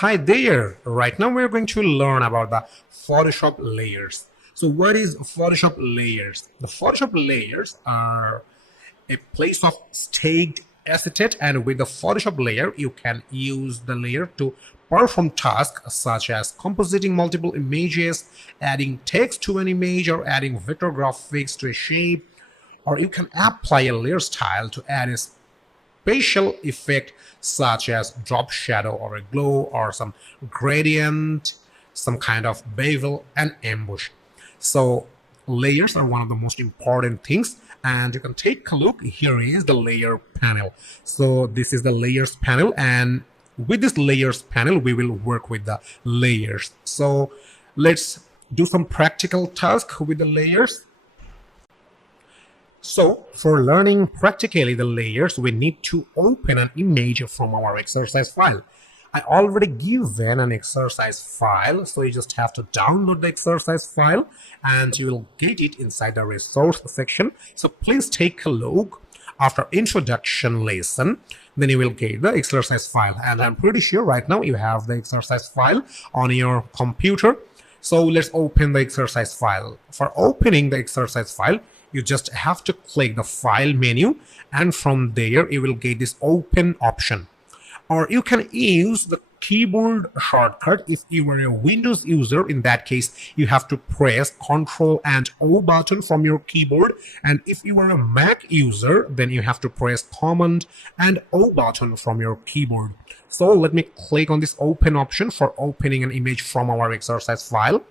Hi there! Right now we're going to learn about the Photoshop layers. So what is Photoshop layers? The Photoshop layers are a place of staked asset, and with the Photoshop layer you can use the layer to perform tasks such as compositing multiple images, adding text to an image, or adding vector graphics to a shape, or you can apply a layer style to add a spatial effect such as drop shadow or a glow or some gradient, some kind of bevel and ambush. So layers are one of the most important things, and you can take a look. Here is the layer panel. So this is the layers panel, and with this layers panel we will work with the layers. So let's do some practical task with the layers. So for learning practically the layers, we need to open an image from our exercise file. I already given an exercise file, so you just have to download the exercise file and you will get it inside the resource section. So please take a look after introduction lesson, then you will get the exercise file. And I'm pretty sure right now you have the exercise file on your computer. So let's open the exercise file. For opening the exercise file, you just have to click the file menu, and from there you will get this open option. Or you can use the keyboard shortcut. If you are a Windows user, in that case you have to press Ctrl and O button from your keyboard, and if you are a Mac user, then you have to press Command and O button from your keyboard. So let me click on this open option for opening an image from our exercise file.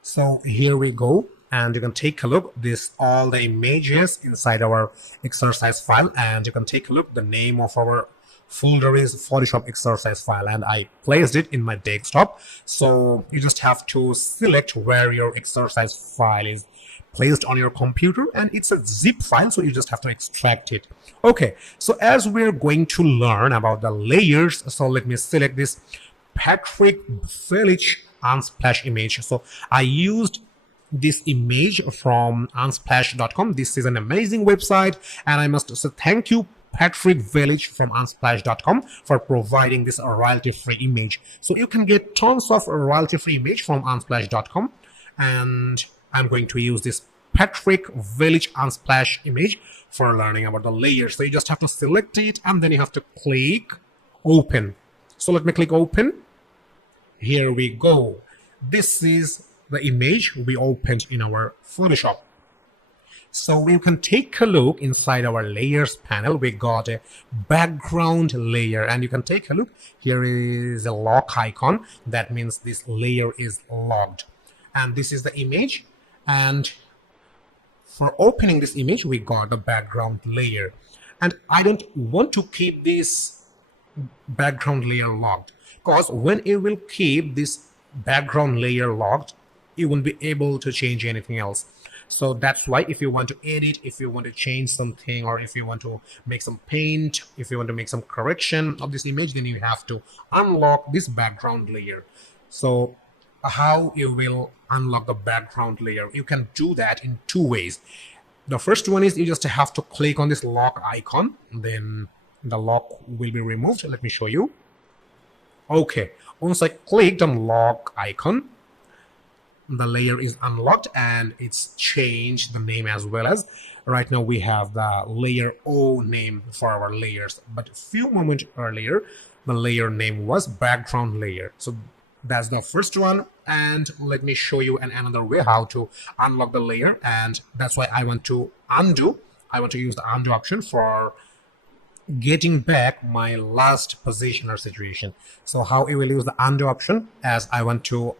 So here we go, and you can take a look. This all the images inside our exercise file, and you can take a look. The name of our folder is Photoshop exercise file, and I placed it in my desktop. So you just have to select where your exercise file is placed on your computer, and it's a zip file, so you just have to extract it. Okay, so as we're going to learn about the layers, so let me select this Patrick Velich Unsplash image. So I used this image from unsplash.com. This is an amazing website, and I must say thank you Patrick Velich from unsplash.com for providing this royalty-free image. So you can get tons of royalty-free image from unsplash.com, and I'm going to use this Patrick Velich Unsplash image for learning about the layers. So you just have to select it, and then you have to click open. So let me click open. Here we go. This is the image we opened in our Photoshop. So we can take a look inside our layers panel. We got a background layer, and you can take a look. Here is a lock icon. That means this layer is locked. And this is the image. And for opening this image, we got the background layer. And I don't want to keep this background layer locked, because when you will keep this background layer locked, you won't be able to change anything else. So that's why if you want to edit, if you want to change something, or if you want to make some paint, if you want to make some correction of this image, then you have to unlock this background layer. So how you will unlock the background layer? You can do that in two ways. The first one is you just have to click on this lock icon, then the lock will be removed. Let me show you. Okay, once I clicked on lock icon, the layer is unlocked, and it's changed the name as well. As right now we have the layer O name for our layers, but a few moments earlier the layer name was background layer. So that's the first one, and let me show you another way how to unlock the layer, and that's why I want to undo. I want to use the undo option for getting back my last position or situation. So how you will use the undo option, as I want to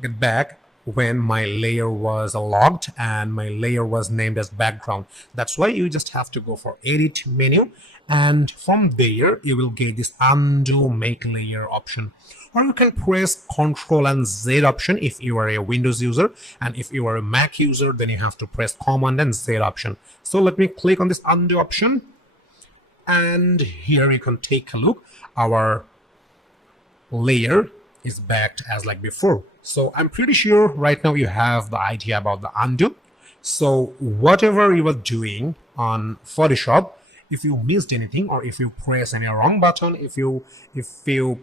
get back when my layer was locked and my layer was named as background. That's why you just have to go for edit menu, and from there you will get this undo make layer option, or you can press Ctrl and Z option if you are a Windows user, and if you are a Mac user, then you have to press Command and Z option. So let me click on this undo option, and here you can take a look. Our layer is backed as like before. So I'm pretty sure right now you have the idea about the undo. So whatever you are doing on Photoshop, if you missed anything, or if you press any wrong button, if you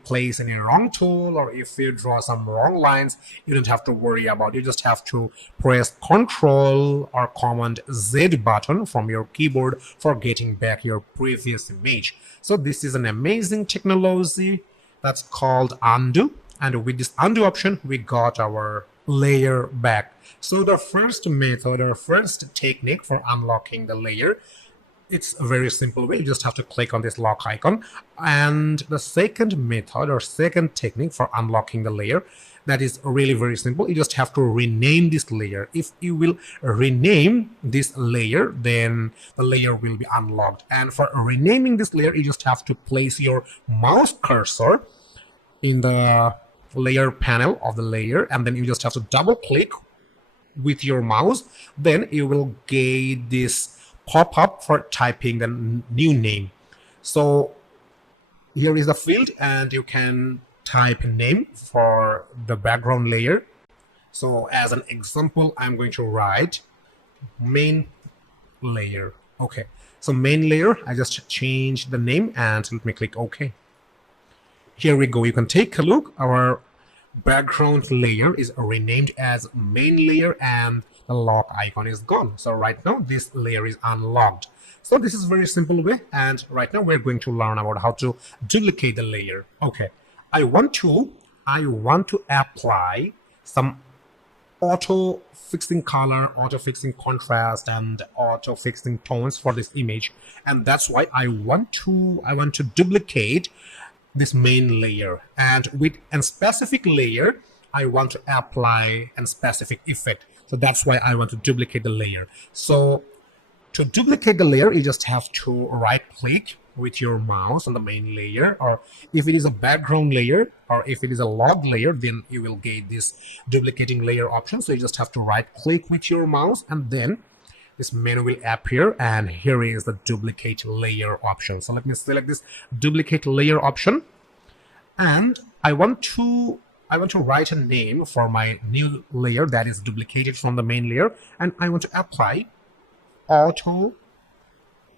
place any wrong tool, or if you draw some wrong lines, you don't have to worry about it. You just have to press Ctrl or Command Z button from your keyboard for getting back your previous image. So this is an amazing technology that's called undo, and with this undo option we got our layer back. So the first method or first technique for unlocking the layer, it's a very simple way. You just have to click on this lock icon. And the second method or second technique for unlocking the layer, that is really very simple. You just have to rename this layer. If you will rename this layer, then the layer will be unlocked. And for renaming this layer, you just have to place your mouse cursor in the layer panel of the layer, and then you just have to double click with your mouse. Then you will get this pop-up for typing the new name. So here is the field, and you can type name for the background layer. So as an example, I'm going to write main layer. Okay, so main layer, I just changed the name, and let me click OK. Here we go. You can take a look. Our background layer is renamed as main layer, and the lock icon is gone. So right now this layer is unlocked. So this is very simple way, and right now we're going to learn about how to duplicate the layer. Okay, I want to apply some auto fixing color, auto fixing contrast, and auto fixing tones for this image, and that's why I want to duplicate this main layer, and with a specific layer I want to apply a specific effect. So that's why I want to duplicate the layer. So to duplicate the layer, you just have to right click with your mouse on the main layer, or if it is a background layer or if it is a log layer, then you will get this duplicating layer option. So you just have to right click with your mouse, and then this menu will appear, and here is the duplicate layer option. So let me select this duplicate layer option, and I want to write a name for my new layer that is duplicated from the main layer, and I want to apply auto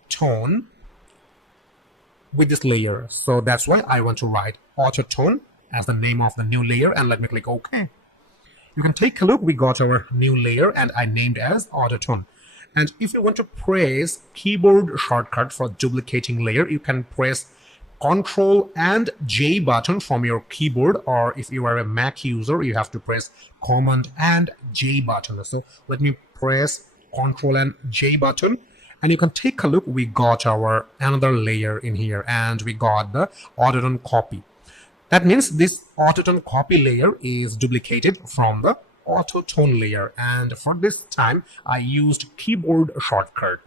tone with this layer. So that's why I want to write auto tone as the name of the new layer, and let me click OK. You can take a look. We got our new layer, and I named as auto tone. And if you want to press keyboard shortcut for duplicating layer, you can press Ctrl and J button from your keyboard, or if you are a Mac user, you have to press Command and J button. So let me press Ctrl and J button, and you can take a look. We got our another layer in here, and we got the autotone copy. That means this autotone copy layer is duplicated from the auto tone layer, and for this time I used keyboard shortcut.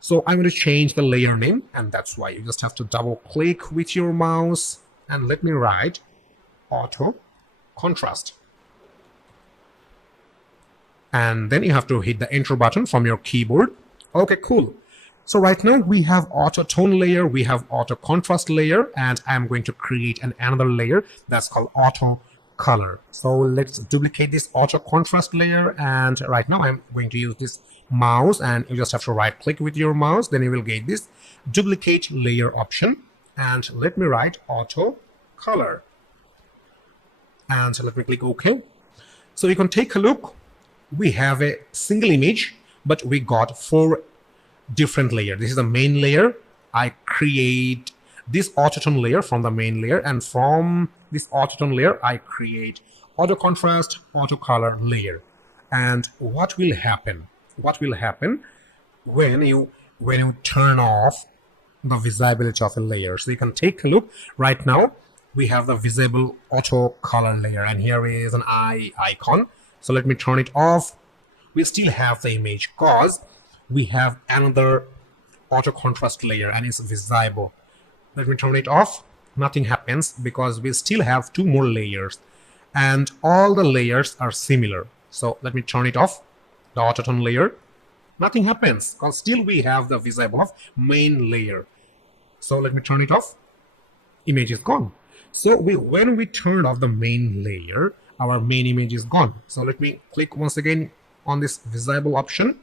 So I'm going to change the layer name, and that's why you just have to double click with your mouse, and let me write auto contrast, and then you have to hit the enter button from your keyboard. Okay, cool. So right now we have auto tone layer, we have auto contrast layer, and I'm going to create another layer that's called auto color. So let's duplicate this auto contrast layer, and right now I'm going to use this mouse, and you just have to right click with your mouse, then you will get this duplicate layer option, and let me write auto color, and let me click OK. So you can take a look. We have a single image, but we got 4 different layers. This is the main layer. I create this autotone layer from the main layer, and from this autotone layer I create auto contrast, auto color layer. And what will happen when you turn off the visibility of a layer? So you can take a look. Right now we have the visible auto color layer, and here is an eye icon. So let me turn it off. We still have the image because we have another auto contrast layer and it's visible. Let me turn it off. Nothing happens because we still have 2 more layers, and all the layers are similar. So let me turn it off, the autotone layer. Nothing happens because still we have the visible of main layer. So let me turn it off. Image is gone. So when we turn off the main layer, our main image is gone. So let me click once again on this visible option.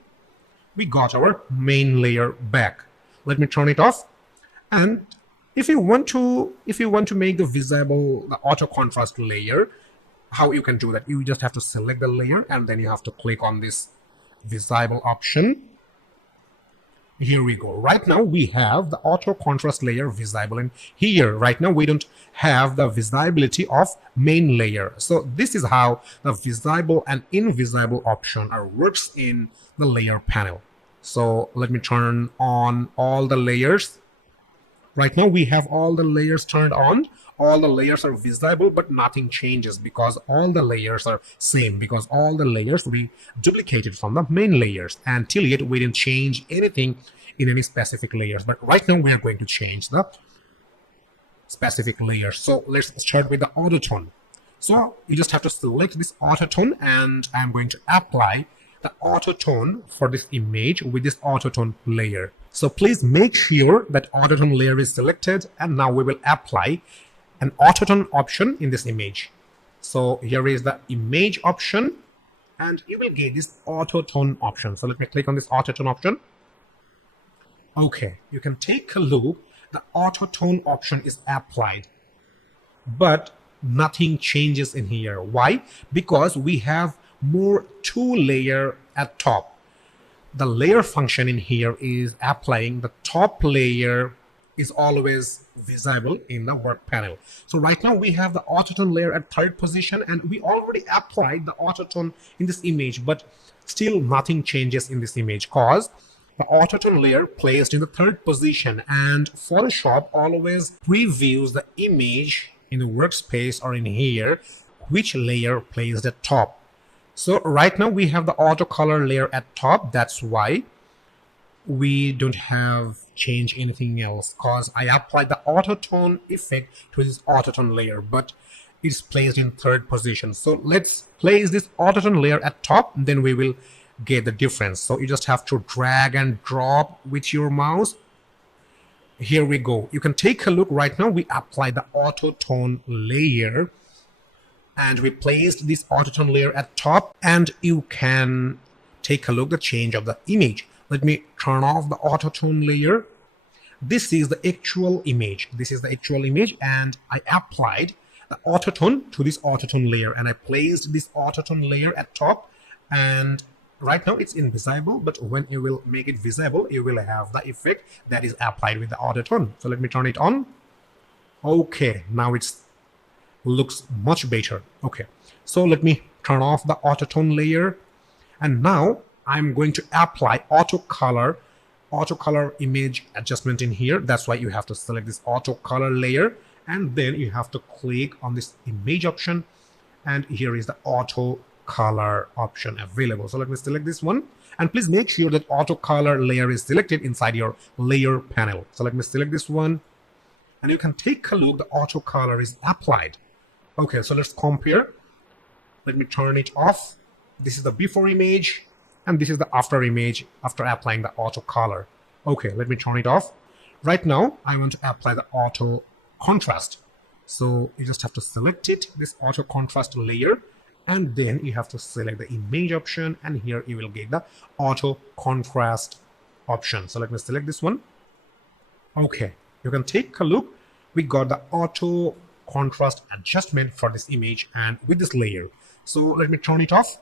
We got our main layer back. Let me turn it off. And if you want to make the visible, the auto contrast layer, how you can do that? You just have to select the layer and then you have to click on this visible option. Here we go. Right now we have the auto contrast layer visible, and here right now we don't have the visibility of main layer. So this is how the visible and invisible option works in the layer panel. So let me turn on all the layers. Right now we have all the layers turned on. All the layers are visible, but nothing changes because all the layers are same, because all the layers will be duplicated from the main layers. And till yet we didn't change anything in any specific layers, but right now we are going to change the specific layers. So let's start with the auto tone. So you just have to select this auto tone, and I'm going to apply the auto tone for this image with this auto tone layer. So please make sure that auto tone layer is selected, and now we will apply an auto tone option in this image. So here is the image option, and you will get this auto tone option. So let me click on this auto tone option. Okay, you can take a look. The auto tone option is applied, but nothing changes in here. Why? Because we have more two layer at top. The layer function in here is applying the top layer is always visible in the work panel. So right now we have the autotone layer at third position, and we already applied the autotone in this image, but still nothing changes in this image because the autotone layer placed in the third position, and Photoshop always previews the image in the workspace or in here which layer placed at top. So right now we have the auto color layer at top. That's why we don't have change anything else, because I applied the autotone effect to this autotone layer, but it's placed in third position. So let's place this autotone layer at top, and then we will get the difference. So you just have to drag and drop with your mouse. Here we go. You can take a look. Right now we applied the autotone layer, and we placed this autotone layer at top, and you can take a look the change of the image. Let me turn off the autotone layer. This is the actual image. This is the actual image, and I applied the autotone to this autotone layer, and I placed this autotone layer at top, and right now it's invisible, but when you will make it visible, you will have the effect that is applied with the autotone. So let me turn it on. Okay, now it's looks much better. Okay, so let me turn off the autotone layer, and now I'm going to apply auto color image adjustment in here. That's why you have to select this auto color layer, and then you have to click on this image option, and here is the auto color option available. So let me select this one, and please make sure that auto color layer is selected inside your layer panel. So let me select this one, and you can take a look. The auto color is applied. Okay, so let's compare. Let me turn it off. This is the before image, and this is the after image after applying the auto color. Okay, let me turn it off. Right now I want to apply the auto contrast. So you just have to select it, this auto contrast layer, and then you have to select the image option, and here you will get the auto contrast option. So let me select this one. Okay, you can take a look. We got the auto contrast adjustment for this image and with this layer. So let me turn it off.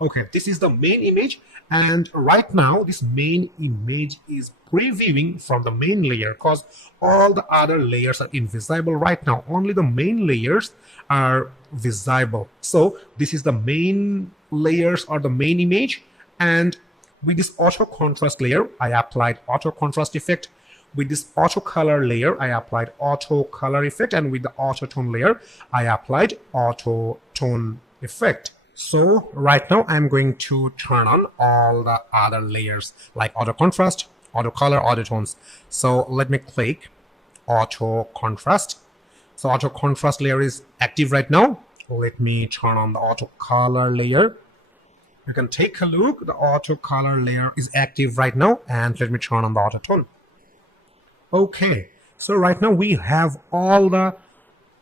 Okay, this is the main image, and right now this main image is previewing from the main layer because all the other layers are invisible right now. Only the main layers are visible. So this is the main layers or the main image, and with this auto contrast layer I applied auto contrast effect. With this auto color layer I applied auto color effect, and with the auto tone layer I applied auto tone effect. So right now I'm going to turn on all the other layers like auto contrast, auto color, auto tones. So let me click auto contrast. So auto contrast layer is active right now. Let me turn on the auto color layer. You can take a look. The auto color layer is active right now, and let me turn on the auto tone. Okay, so right now we have all the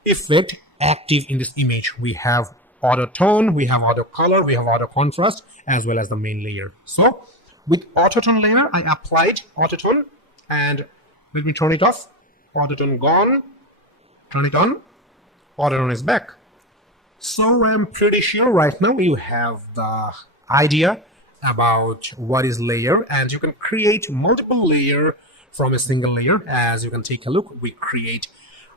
effect active in this image. We have auto tone, we have auto color, we have auto contrast, as well as the main layer. So With autotone layer, I applied autotone, and let me turn it off. Autotone gone, turn it on, autotone is back. So I'm pretty sure right now you have the idea about what is layer, and you can create multiple layer from a single layer. As you can take a look, we create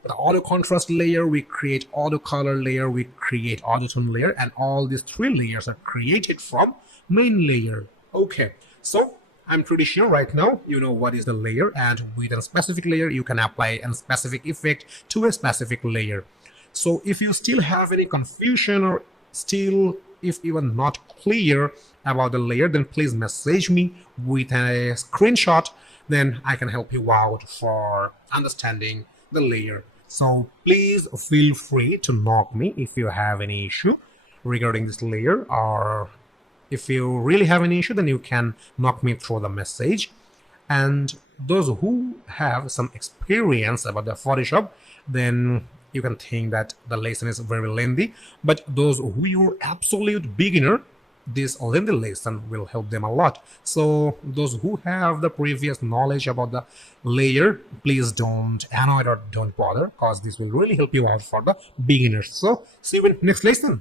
the auto contrast layer, we create auto color layer, we create autotone layer, and all these three layers are created from main layer. Okay, so I'm pretty sure right now you know what is the layer, and with a specific layer you can apply a specific effect to a specific layer. So if you still have any confusion, or still if you are not clear about the layer, then please message me with a screenshot, then I can help you out for understanding the layer. So please feel free to knock me if you have any issue regarding this layer, or if you really have any issue, then you can knock me through the message. And those who have some experience about the Photoshop, then you can think that the lesson is very lengthy, but those who are absolute beginner, this lengthy lesson will help them a lot. So those who have the previous knowledge about the layer, please don't annoy or don't bother, because this will really help you out for the beginners. So see you in next lesson.